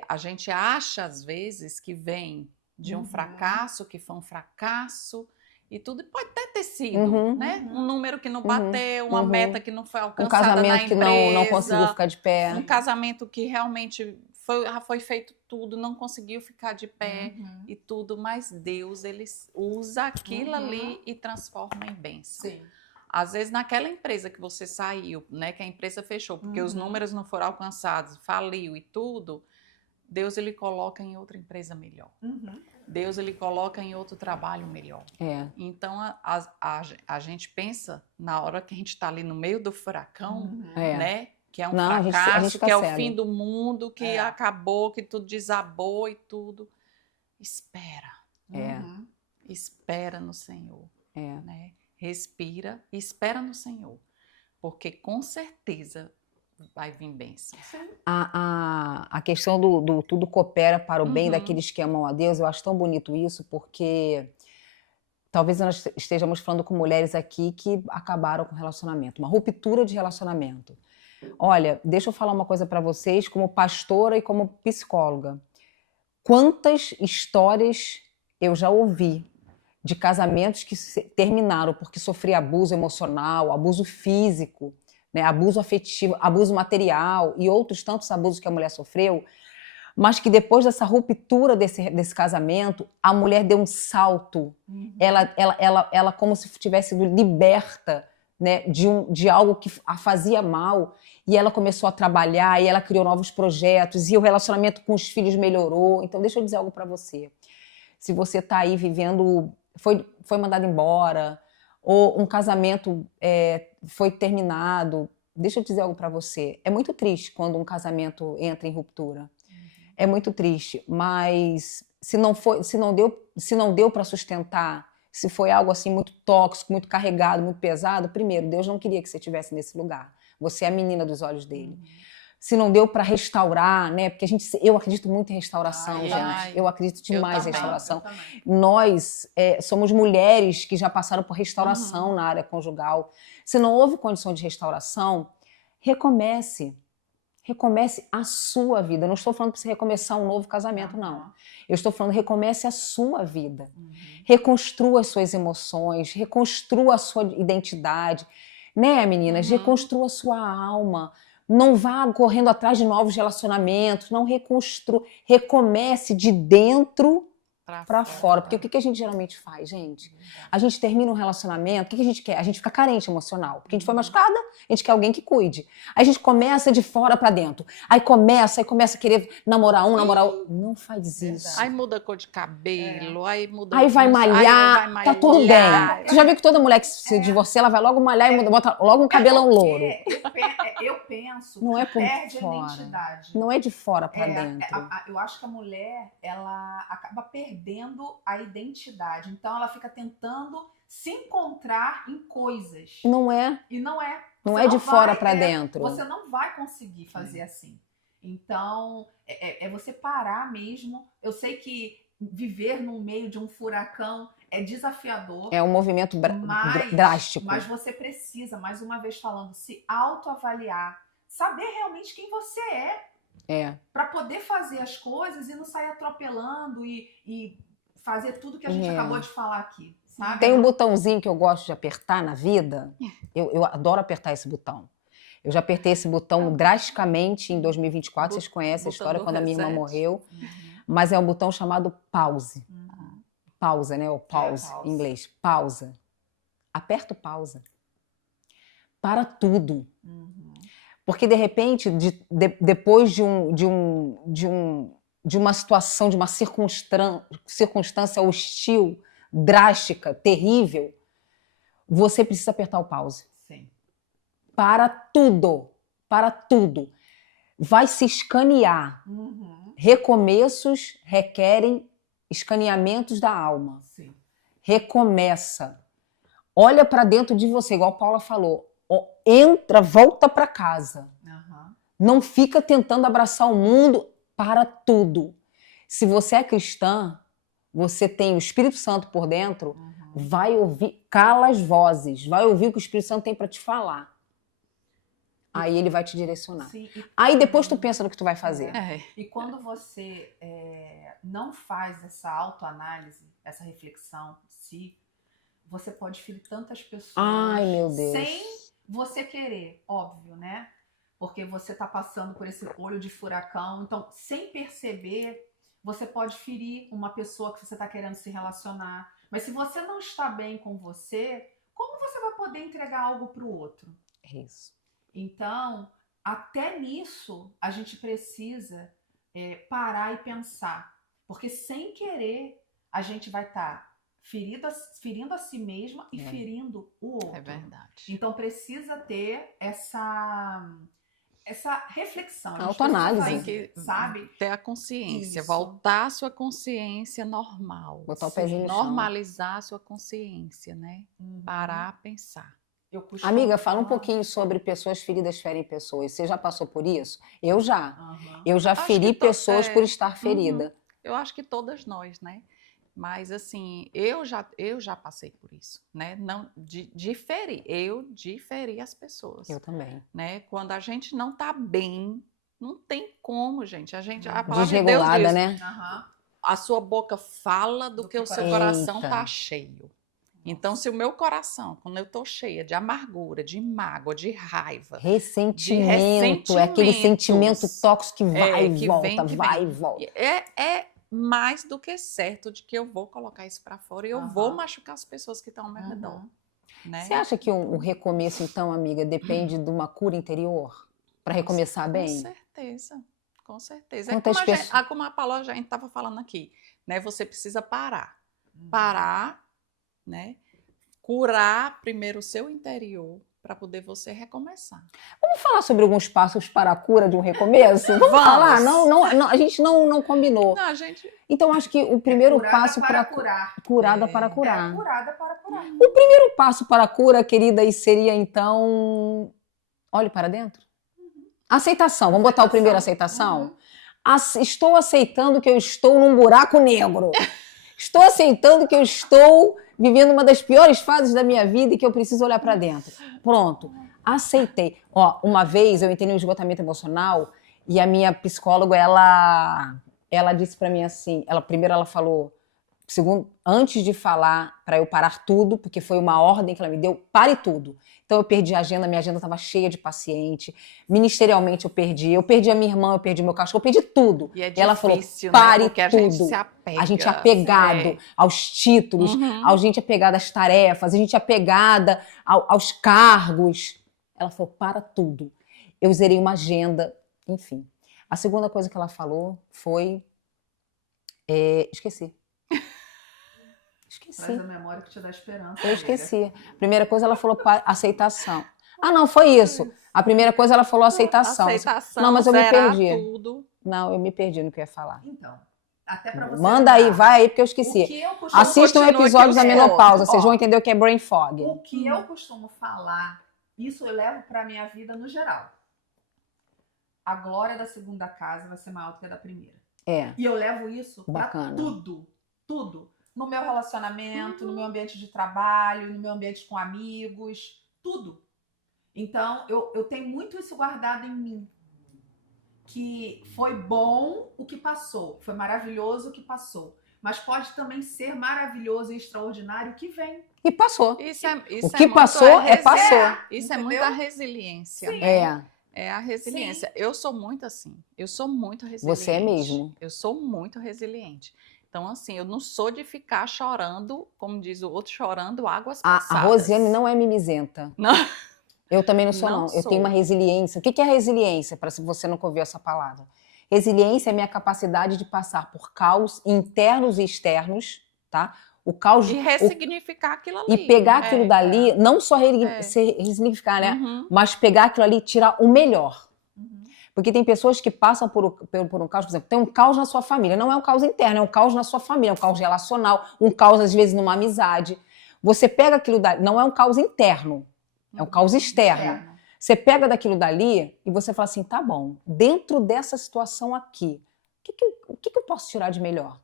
a gente acha, às vezes, que vem de um fracasso, que foi um fracasso, e tudo pode até ter sido, né? Um número que não bateu, uma meta que não foi alcançada na empresa. Um casamento que não conseguiu ficar de pé. Um casamento que realmente foi feito tudo, não conseguiu ficar de pé e tudo, mas Deus, ele usa aquilo ali e transforma em bênção. Sim. Às vezes naquela empresa que você saiu, né, que a empresa fechou, porque os números não foram alcançados, faliu e tudo, Deus ele coloca em outra empresa melhor. Deus ele coloca em outro trabalho melhor. Então a gente pensa na hora que a gente está ali no meio do furacão, né? Que é um Não, fracasso, a gente fica que é o cego. fim do mundo, que acabou, que tudo desabou e tudo. Espera. Espera no Senhor. Né? Respira e espera no Senhor. Porque com certeza vai vir bênção. A questão do tudo coopera para o bem daqueles que amam a Deus, eu acho tão bonito isso, porque talvez nós estejamos falando com mulheres aqui que acabaram com o relacionamento, uma ruptura de relacionamento. Olha, deixa eu falar uma coisa para vocês, como pastora e como psicóloga. Quantas histórias eu já ouvi de casamentos que terminaram porque sofria abuso emocional, abuso físico, né, abuso afetivo, abuso material e outros tantos abusos que a mulher sofreu, mas que depois dessa ruptura desse casamento, a mulher deu um salto. Ela como se tivesse sido liberta, né, de algo que a fazia mal, e ela começou a trabalhar, e ela criou novos projetos, e o relacionamento com os filhos melhorou. Então, deixa eu dizer algo para você. Se você está aí vivendo, foi mandado embora, ou um casamento foi terminado, deixa eu dizer algo para você. É muito triste quando um casamento entra em ruptura. É muito triste, mas se não deu para sustentar, se foi algo assim muito tóxico, muito carregado, muito pesado, primeiro, Deus não queria que você estivesse nesse lugar. Você é a menina dos olhos dele. Se não deu para restaurar, né? Porque eu acredito muito em restauração, gente. Eu acredito demais em restauração. Nós somos mulheres que já passaram por restauração na área conjugal. Se não houve condição de restauração, recomece. Recomece a sua vida. Eu não estou falando para você recomeçar um novo casamento, não. Eu estou falando, recomece a sua vida. Reconstrua as suas emoções, reconstrua a sua identidade. Né, meninas? Reconstrua a sua alma. Não vá correndo atrás de novos relacionamentos. Não reconstrua. Recomece de dentro para fora. Porque o que a gente geralmente faz, gente? A gente termina um relacionamento, o que a gente quer? A gente fica carente emocional. Porque a gente foi machucada, a gente quer alguém que cuide. Aí a gente começa de fora para dentro. Aí começa a querer namorar namorar outro. Não faz isso. Aí muda a cor de cabelo, aí muda... Aí vai malhar, tá tudo bem. Você já viu que toda mulher que se divorcia, ela vai logo malhar e bota logo um cabelão louro. Eu penso não é que por perde fora. a identidade. Não é de fora para dentro. Eu acho que a mulher, ela acaba perdendo a identidade. Então, ela fica tentando se encontrar em coisas. Não é. E não é. Não é de fora para dentro. Você não vai conseguir fazer assim. Então, é você parar mesmo. Eu sei que viver no meio de um furacão é desafiador. É um movimento drástico. Mas você precisa, mais uma vez falando, se autoavaliar. Saber realmente quem você é. Para poder fazer as coisas e não sair atropelando e fazer tudo que a gente acabou de falar aqui, sabe? Tem um botãozinho que eu gosto de apertar na vida. Eu adoro apertar esse botão. Eu já apertei esse botão drasticamente em 2024. Vocês conhecem a história quando a minha irmã morreu. Mas é um botão chamado pause. Pausa, né? Ou pause em inglês. Pausa. Aperta o pausa. Para tudo. Porque, de repente, depois de uma situação, de uma circunstância hostil, drástica, terrível, você precisa apertar o pause. Sim. Para tudo. Para tudo. Vai se escanear. Recomeços requerem escaneamentos da alma. Sim. Recomeça. Olha para dentro de você, igual a Paula falou. Entra, volta para casa. Não fica tentando abraçar o mundo. Para tudo. Se você é cristã, você tem o Espírito Santo por dentro, vai ouvir, cala as vozes, vai ouvir o que o Espírito Santo tem para te falar. Aí ele vai te direcionar. Sim, aí depois tu pensa no que tu vai fazer. E quando você não faz essa autoanálise, essa reflexão de si, você pode ferir tantas pessoas. Ai, meu Deus. Sem você querer, óbvio, né? Porque você está passando por esse olho de furacão. Então, sem perceber, você pode ferir uma pessoa que você está querendo se relacionar. Mas se você não está bem com você, como você vai poder entregar algo para o outro? É isso. Então, até nisso, a gente precisa parar e pensar. Porque sem querer, a gente vai estar ferindo a si mesma e ferindo o outro. É verdade. Então, precisa ter essa reflexão. A autoanálise. Tem que sabe? Ter a consciência, Isso. voltar a sua consciência normal. Botar o pezinho no chão. Normalizar a sua consciência, né? Parar, pensar. Eu costumo Amiga, fala um falar- pouquinho sobre pessoas feridas ferem pessoas. Você já passou por isso? Eu já. Aham. Eu já Acho feri que pessoas por estar ferida. Eu acho que todas nós, né? Mas assim, eu já passei por isso, né? Não de ferir, de ferir as pessoas, Eu também. né? Quando a gente não tá bem, não tem como, gente. A palavra de Deus Desregulada, diz, né? Aham. a sua boca fala do que o seu coração Eita. tá cheio. Então, se o meu coração, quando eu tô cheia de amargura, de mágoa, de raiva, Ressentimento, é aquele sentimento tóxico que vai e que volta, vem, que vai e vem. volta. É mais do que certo de que eu vou colocar isso pra fora e eu Aham. vou machucar as pessoas que estão ao meu redor, né? Você acha que um recomeço, então, amiga, depende de uma cura interior? Para recomeçar bem? Com certeza, com certeza. Quantas pessoas- Como a Paula já estava falando aqui, né? Você precisa parar, né? Curar primeiro o seu interior para poder você recomeçar. Vamos falar sobre alguns passos para a cura de um recomeço? Vamos falar? Não, a gente não combinou. Não, a gente... Então, acho que o primeiro Curada passo para curar. curada para curar. Curada para curar. O primeiro passo para a cura, querida, e seria então olhe para dentro. Aceitação. Vamos botar o primeiro aceitação? Estou aceitando que eu estou num buraco negro. Estou aceitando que eu estou vivendo uma das piores fases da minha vida e que eu preciso olhar para dentro. Pronto. Aceitei. Ó, uma vez eu entrei no esgotamento emocional e a minha psicóloga, ela disse para mim assim, primeiro ela falou, antes de falar para eu parar tudo, porque foi uma ordem que ela me deu, pare tudo. Então eu perdi a agenda, minha agenda estava cheia de paciente, ministerialmente eu perdi a minha irmã, eu perdi meu cachorro, eu perdi tudo. E é ela falou, difícil, pare né? Porque tudo. a gente se apega. A gente é apegado aos títulos, a gente é apegada às tarefas, a gente é apegada aos cargos. Ela falou, para tudo. Eu zerei uma agenda, enfim. A segunda coisa que ela falou foi... Esqueci. Traz a memória que te dá esperança. Eu esqueci. A primeira coisa ela falou aceitação. Ah, não, foi isso. A primeira coisa ela falou aceitação. Não, mas eu me perdi. Tudo. Não, eu me perdi no que eu ia falar. Então, até pra você Manda aí, vai aí, porque eu esqueci. Assistam episódios da menopausa, vocês vão entender o que é brain fog. O que eu costumo falar, isso eu levo pra minha vida no geral. A glória da segunda casa vai ser maior do que a da primeira. E eu levo isso pra tudo. Tudo. No meu relacionamento, no meu ambiente de trabalho, no meu ambiente com amigos, tudo. Então, eu tenho muito isso guardado em mim. Que foi bom o que passou, foi maravilhoso o que passou. Mas pode também ser maravilhoso e extraordinário o que vem. E passou. O que passou passou. Isso é muita resiliência. Sim. É a resiliência. Sim. Eu sou muito assim. Eu sou muito resiliente. Você é mesmo. Eu sou muito resiliente. Então, assim, eu não sou de ficar chorando, como diz o outro, chorando águas passadas. A Rosiane não é mimizenta. Não. Eu também não sou, não. Eu tenho uma resiliência. O que é resiliência, para se você nunca ouviu essa palavra? Resiliência é a minha capacidade de passar por caos internos e externos, tá? O caos... E ressignificar aquilo ali. E pegar aquilo dali, não só ressignificar, né? Mas pegar aquilo ali e tirar o melhor. Porque tem pessoas que passam por um caos, por exemplo, tem um caos na sua família. Não é um caos interno, é um caos na sua família, é um caos relacional, um caos, às vezes, numa amizade. Você pega aquilo dali, não é um caos interno, é um caos externo. Você pega daquilo dali e você fala assim, tá bom, dentro dessa situação aqui, o que eu posso tirar de melhor?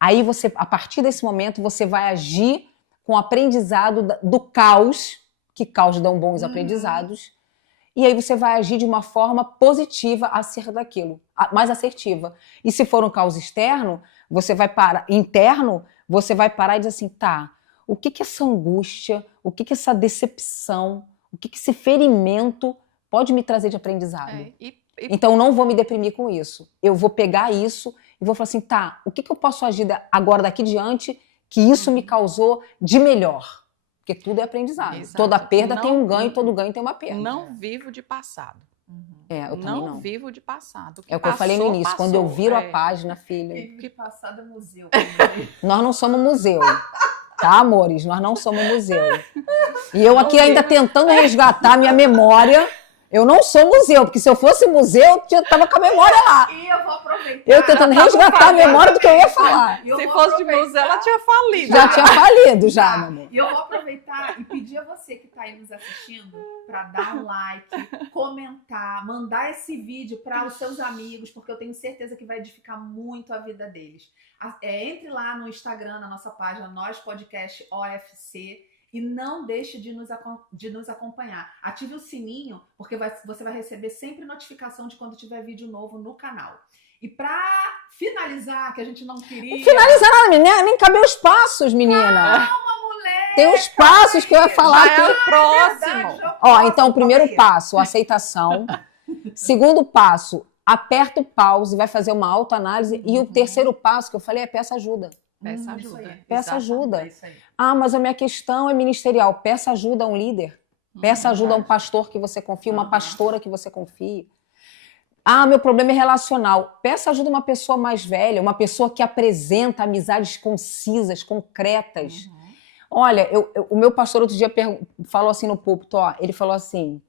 Aí você, a partir desse momento, você vai agir com o aprendizado do caos, que caos dão bons aprendizados, e aí você vai agir de uma forma positiva acerca daquilo, mais assertiva. E se for um caos externo, você vai parar, interno, você vai parar e dizer assim, tá, o que essa angústia, o que essa decepção, o que esse ferimento pode me trazer de aprendizado? Então eu não vou me deprimir com isso. Eu vou pegar isso e vou falar assim, tá, o que eu posso agir agora daqui diante que isso me causou de melhor? Porque tudo é aprendizado. Exato. Toda perda tem um Não- ganho, todo ganho tem uma perda. Não vivo de passado. Eu também não. Vivo de passado. É o que eu falei no Passou, início. Quando eu passou. viro a página, filha, Que passado é museu. nós não somos museu. Tá, amores? Nós não somos museu. E eu aqui ainda tentando resgatar minha memória. Eu não sou museu, porque se eu fosse museu, eu tava com a memória lá. E eu vou aproveitar. Eu tentando resgatar a memória do que eu ia falar. Eu Se vou fosse de aproveitar. museu, ela tinha falido. Já tinha falido, já, meu amor. E eu vou aproveitar e pedir a você que está aí nos assistindo para dar um like, comentar, mandar esse vídeo para os seus amigos, porque eu tenho certeza que vai edificar muito a vida deles. Entre lá no Instagram, na nossa página, Nós Podcast OFC, e não deixe de nos acompanhar. Ative o sininho, porque você vai receber sempre notificação de quando tiver vídeo novo no canal. E para finalizar, que a gente não queria... Finalizar nada, menina. Nem cabeu os passos, menina. Mulher, Tem os passos que eu ia falar Já é aqui. o próximo. verdade, Ó, então, o primeiro Calma aí. passo, aceitação. Segundo passo, aperta o pause, vai fazer uma autoanálise. E o terceiro passo que eu falei é peça ajuda. Peça Isso ajuda. aí. Peça Exatamente. ajuda. É isso aí. Ah, mas a minha questão é ministerial. Peça ajuda a um líder. Peça ajuda a um pastor que você confie, uma Aham. pastora que você confie. Ah, meu problema é relacional. Peça ajuda a uma pessoa mais velha, uma pessoa que apresenta amizades concisas, concretas. Olha, o meu pastor outro dia falou assim no púlpito, ó, ele falou assim,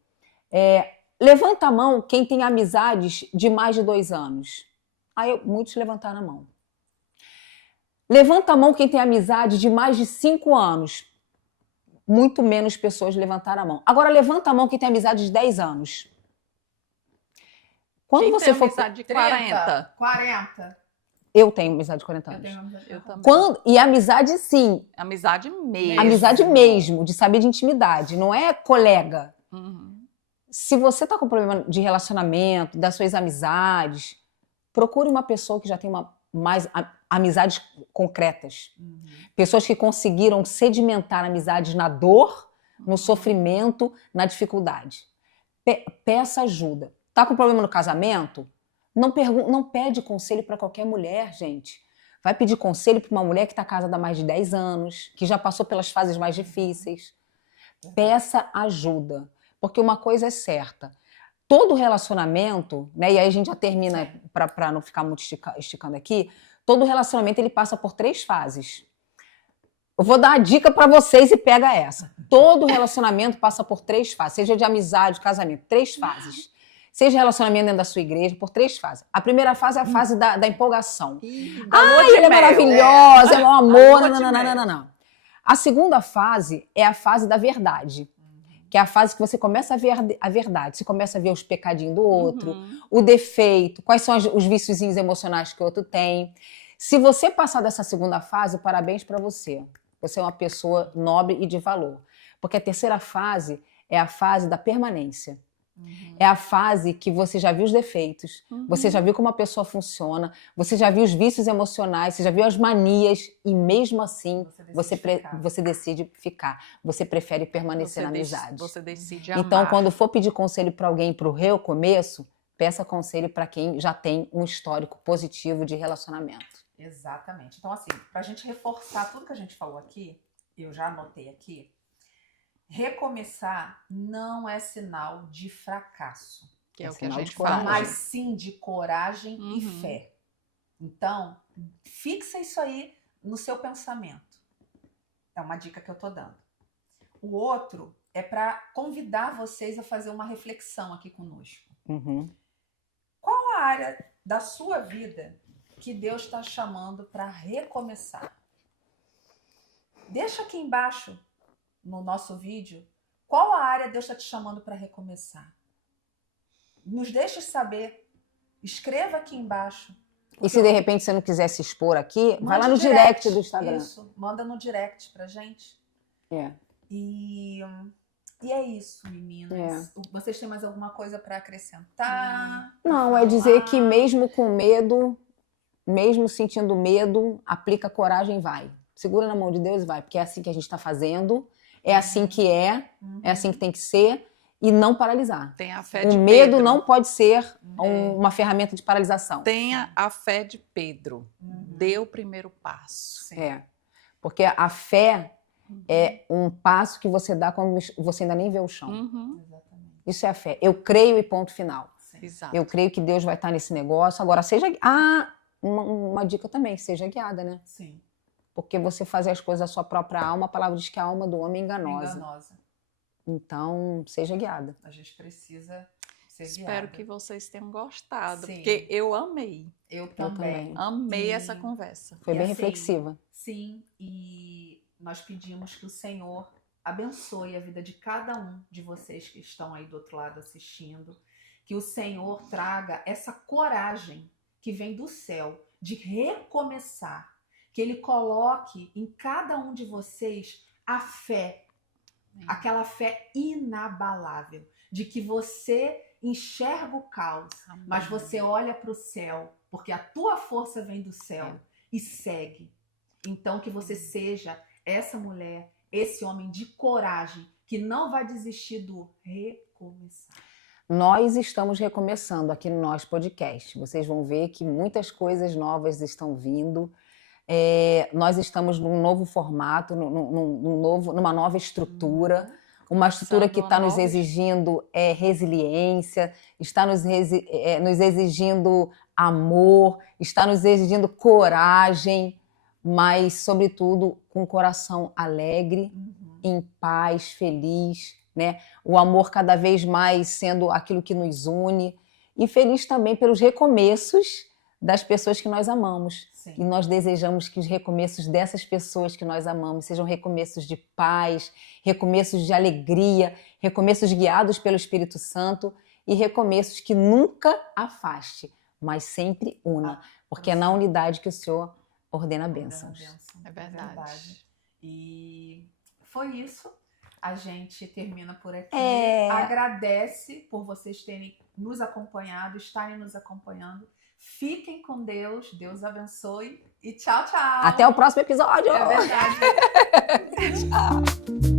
levanta a mão quem tem amizades de mais de 2 anos. Aí muitos levantaram a mão. Levanta a mão quem tem amizade de mais de 5 anos. Muito menos pessoas levantaram a mão. Agora levanta a mão quem tem amizade de 10 anos. Quando Quem você tem for... amizade de 30, 40? 40. Eu tenho amizade de 40 Eu anos. tenho amizade. Eu também. E amizade, sim. Amizade mesmo. Amizade mesmo, de saber de intimidade. Não é colega. Uhum. Se você tá com problema de relacionamento, das suas amizades, procure uma pessoa que já tem amizades concretas. Pessoas que conseguiram sedimentar amizades na dor, no sofrimento, na dificuldade. Peça ajuda. Tá com problema no casamento? Não pede conselho para qualquer mulher, gente. Vai pedir conselho para uma mulher que está casada há mais de 10 anos, que já passou pelas fases mais difíceis. Peça ajuda. Porque uma coisa é certa. Todo relacionamento, né, e aí a gente já termina para não ficar muito esticando aqui, todo relacionamento ele passa por 3 fases. Eu vou dar a dica para vocês e pega essa. Todo relacionamento passa por 3 fases, seja de amizade, casamento, 3 fases. Seja relacionamento dentro da sua igreja, por 3 fases. A primeira fase é a fase da empolgação. Da lua de Ela é mel. maravilhosa, é um amor, lua de mel. não. A segunda fase é a fase da verdade. Que é a fase que você começa a ver a verdade. Você começa a ver os pecadinhos do outro, o defeito, quais são os viciozinhos emocionais que o outro tem. Se você passar dessa segunda fase, parabéns para você. Você é uma pessoa nobre e de valor. Porque a terceira fase é a fase da permanência. É a fase que você já viu os defeitos, você já viu como a pessoa funciona, você já viu os vícios emocionais, você já viu as manias e mesmo assim você decide ficar. Você prefere permanecer na amizade. Você decide amar. Então, quando for pedir conselho para alguém para o recomeço, peça conselho para quem já tem um histórico positivo de relacionamento. Exatamente. Então, assim, pra gente reforçar tudo que a gente falou aqui, eu já anotei aqui, recomeçar não é sinal de fracasso, Que é o que a sinal gente de coragem. fala. mas sim de coragem e fé. Então, fixa isso aí no seu pensamento. É uma dica que eu tô dando. O outro é para convidar vocês a fazer uma reflexão aqui conosco. Qual a área da sua vida que Deus está chamando para recomeçar? Deixa aqui embaixo no nosso vídeo qual a área Deus está te chamando para recomeçar. Nos deixe saber. Escreva aqui embaixo. E se de repente você não quiser se expor aqui, vai Mande lá no direct do Instagram. Isso, manda no direct pra gente. E é isso, meninas. Vocês têm mais alguma coisa para acrescentar? Não, é dizer que mesmo com medo, mesmo sentindo medo, aplica coragem e vai. Segura na mão de Deus e vai, porque é assim que a gente está fazendo, é assim que é assim que tem que ser, e não paralisar. Tem a fé de O medo Pedro. não pode ser uma ferramenta de paralisação. Tenha a fé de Pedro. Dê o primeiro passo. Porque a fé, É um passo que você dá quando você ainda nem vê o chão. Exatamente. Isso é a fé. Eu creio e ponto final. Sim. Exato. Eu creio que Deus vai estar nesse negócio. Agora, uma dica também, seja guiada, né? Sim. Porque você fazer as coisas da sua própria alma, a palavra diz que a alma do homem é enganosa. Enganosa. Então, seja guiada. A gente precisa ser Espero guiada. que vocês tenham gostado, Sim. porque eu amei. Eu também. também. Amei E- essa conversa. Foi E bem assim, reflexiva. Sim, e nós pedimos que o Senhor abençoe a vida de cada um de vocês que estão aí do outro lado assistindo. Que o Senhor traga essa coragem que vem do céu de recomeçar. Que Ele coloque em cada um de vocês a fé, aquela fé inabalável, de que você enxerga o caos, Amém. mas você olha para o céu, porque a tua força vem do céu e segue. Então que você seja essa mulher, esse homem de coragem, que não vai desistir do recomeçar. Nós estamos recomeçando aqui no nosso podcast. Vocês vão ver que muitas coisas novas estão vindo. Nós estamos num novo formato, numa nova estrutura. Uma estrutura que está nos exigindo resiliência, está nos exigindo amor, está nos exigindo coragem, mas, sobretudo, com o coração alegre, em paz, feliz, né? O amor cada vez mais sendo aquilo que nos une, e feliz também pelos recomeços das pessoas que nós amamos. Sim. E nós desejamos que os recomeços dessas pessoas que nós amamos sejam recomeços de paz, recomeços de alegria, recomeços guiados pelo Espírito Santo e recomeços que nunca afaste, mas sempre una, porque é na unidade que o Senhor ordena bênçãos. É verdade. E foi isso. A gente termina por aqui. É. Agradece por vocês terem nos acompanhado, estarem nos acompanhando. Fiquem com Deus. Deus abençoe. E tchau, tchau. Até o próximo episódio! É verdade. Tchau!